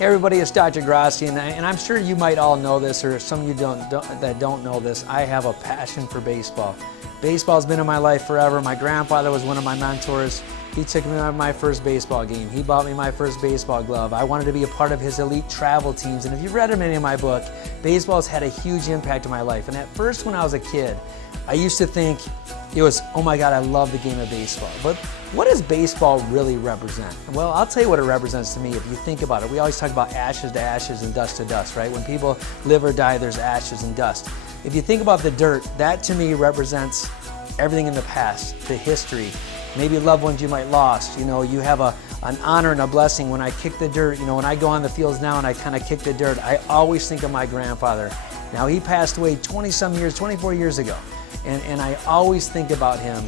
Hey everybody, it's Dr. Grossi, and I'm sure you might all know this, or some of you that don't know this. I have a passion for baseball. Baseball's been in my life forever. My grandfather was one of my mentors. He took me to my first baseball game. He bought me my first baseball glove. I wanted to be a part of his elite travel teams, and if you've read any of my book, baseball's had a huge impact on my life. And at first, when I was a kid, I used to think it was, oh my God, I love the game of baseball. But what does baseball really represent? Well, I'll tell you what it represents to me if you think about it. We always talk about ashes to ashes and dust to dust, right? When people live or die, there's ashes and dust. If you think about the dirt, that to me represents everything in the past, the history, maybe loved ones you might lost. You know, you have an honor and a blessing. When I kick the dirt, you know, when I go on the fields now and I kind of kick the dirt, I always think of my grandfather. Now, he passed away 20-some years, 24 years ago. And I always think about him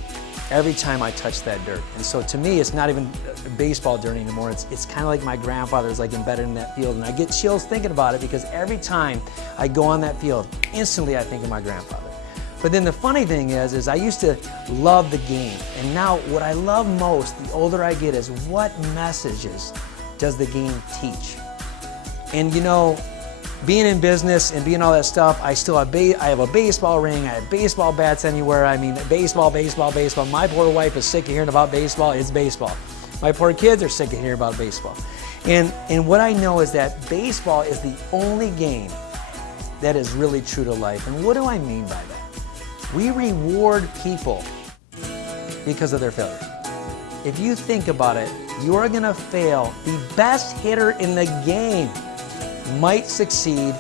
every time I touch that dirt. And so to me, it's not even baseball dirt anymore. It's kind of like my grandfather's like embedded in that field. And I get chills thinking about it because every time I go on that field, instantly I think of my grandfather. But then the funny thing is I used to love the game. And now what I love most, the older I get, is what messages does the game teach? And you know, being in business and being all that stuff, I still have I have a baseball ring, I have baseball bats anywhere. I mean, baseball, baseball, baseball. My poor wife is sick of hearing about baseball. It's baseball. My poor kids are sick of hearing about baseball. And what I know is that baseball is the only game that is really true to life. And what do I mean by that? We reward people because of their failure. If you think about it, you're gonna fail. The best hitter in the game might succeed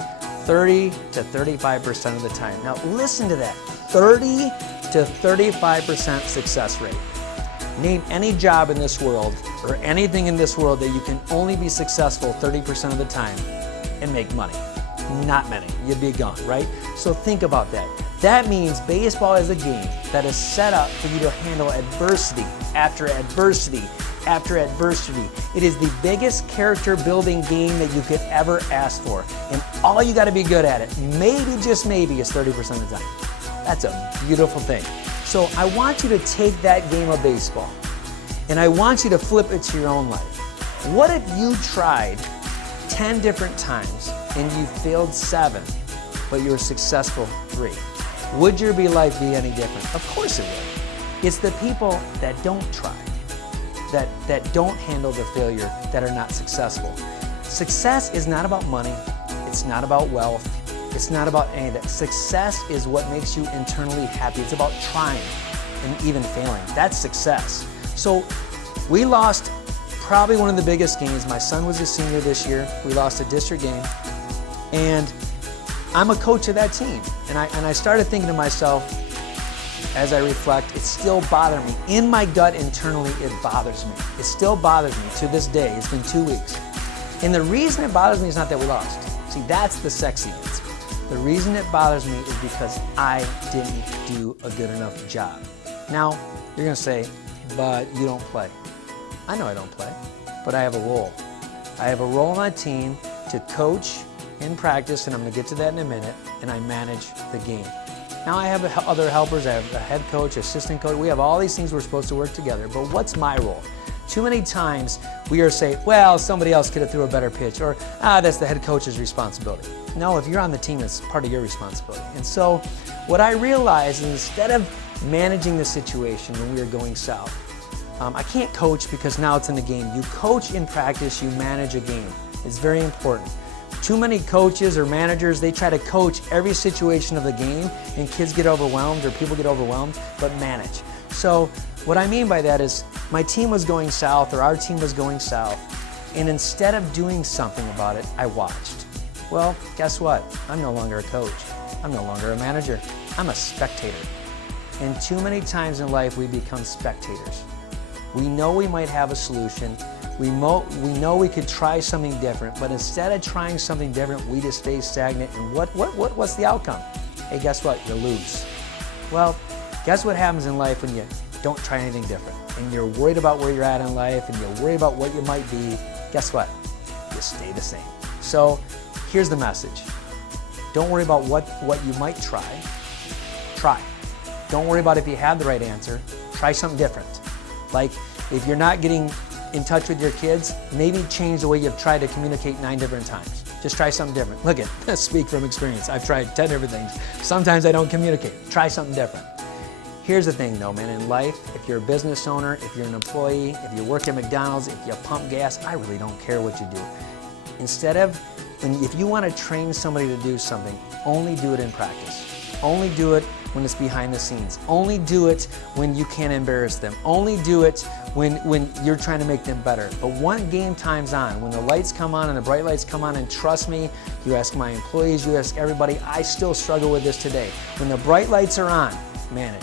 30 to 35% of the time. Now listen to that, 30 to 35% success rate. Name any job in this world or anything in this world that you can only be successful 30% of the time and make money. Not many, you'd be gone, right? So think about that. That means baseball is a game that is set up for you to handle adversity after adversity after adversity. It is the biggest character building game that you could ever ask for. And all you gotta be good at it, maybe, just maybe, is 30% of the time. That's a beautiful thing. So I want you to take that game of baseball and I want you to flip it to your own life. What if you tried 10 different times and you failed 7, but you were successful 3? Would your life be any different? Of course it would. It's the people that don't try, that don't handle the failure, that are not successful. Success is not about money. It's not about wealth. It's not about any of that. Success is what makes you internally happy. It's about trying and even failing. That's success. So we lost probably one of the biggest games. My son was a senior this year. We lost a district game. And I'm a coach of that team. And I started thinking to myself, as I reflect, it still bothers me. In my gut internally, it bothers me. It still bothers me to this day. It's been 2 weeks. And the reason it bothers me is not that we lost. See, that's the sexy answer. The reason it bothers me is because I didn't do a good enough job. Now, you're gonna say, but you don't play. I know I don't play, but I have a role. I have a role on my team to coach and practice, and I'm gonna get to that in a minute, and I manage the game. Now I have other helpers, I have a head coach, assistant coach, we have all these things we're supposed to work together, but what's my role? Too many times we are saying, well, somebody else could have threw a better pitch, or that's the head coach's responsibility. No, if you're on the team, it's part of your responsibility. And so what I realized is instead of managing the situation when we were going south, I can't coach because now it's in the game. You coach in practice, you manage a game. It's very important. Too many coaches or managers, they try to coach every situation of the game and kids get overwhelmed or people get overwhelmed, but manage. So what I mean by that is my team was going south or our team was going south, and instead of doing something about it, I watched. Well, guess what? I'm no longer a coach. I'm no longer a manager. I'm a spectator. And too many times in life we become spectators. We know we might have a solution. We know we could try something different, but instead of trying something different, we just stay stagnant. And what's the outcome? Hey, guess what? You lose. Well, guess what happens in life when you don't try anything different and you're worried about where you're at in life and you're worried about what you might be? Guess what? You stay the same. So here's the message. Don't worry about what you might try. Try. Don't worry about if you have the right answer. Try something different. Like if you're not getting in touch with your kids, maybe change the way you've tried to communicate 9 different times. Just try something different. Look at, speak from experience. I've tried 10 different things. Sometimes I don't communicate. Try something different. Here's the thing though, man, in life, if you're a business owner, if you're an employee, if you work at McDonald's, if you pump gas, I really don't care what you do. Instead of, if you want to train somebody to do something, only do it in practice. Only do it when it's behind the scenes. Only do it when you can't embarrass them. Only do it when you're trying to make them better. But one game time's on, when the lights come on and the bright lights come on, and trust me, you ask my employees, you ask everybody, I still struggle with this today. When the bright lights are on, manage.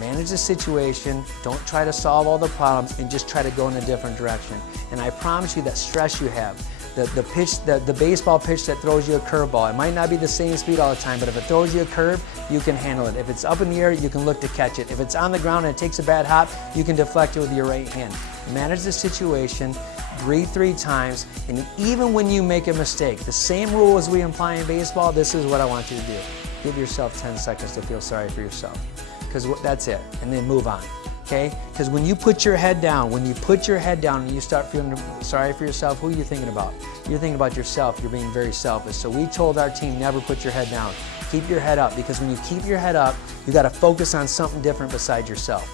Manage the situation, don't try to solve all the problems, and just try to go in a different direction. And I promise you that stress you have, the baseball pitch that throws you a curveball, it might not be the same speed all the time, but if it throws you a curve, you can handle it. If it's up in the air, you can look to catch it. If it's on the ground and it takes a bad hop, you can deflect it with your right hand. Manage the situation, breathe 3 times, and even when you make a mistake, the same rule as we apply in baseball, this is what I want you to do. Give yourself 10 seconds to feel sorry for yourself, because that's it, and then move on. Okay? Because when you put your head down, and you start feeling sorry for yourself, who are you thinking about? You're thinking about yourself. You're being very selfish. So we told our team, never put your head down. Keep your head up, because when you keep your head up, you got to focus on something different besides yourself.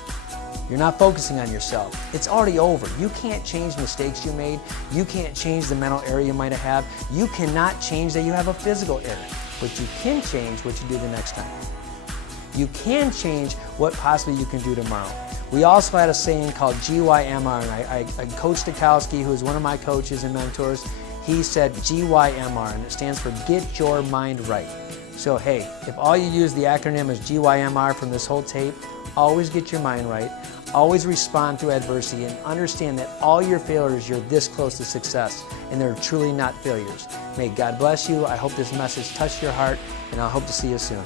You're not focusing on yourself. It's already over. You can't change mistakes you made. You can't change the mental error you might have. You cannot change that you have a physical error. But you can change what you do the next time. You can change what possibly you can do tomorrow. We also had a saying called GYMR, and Coach Stokowski, who is one of my coaches and mentors, he said GYMR, and it stands for Get Your Mind Right. So hey, if all you use the acronym is GYMR from this whole tape, always get your mind right, always respond to adversity, and understand that all your failures, you're this close to success, and they're truly not failures. May God bless you. I hope this message touched your heart, and I hope to see you soon.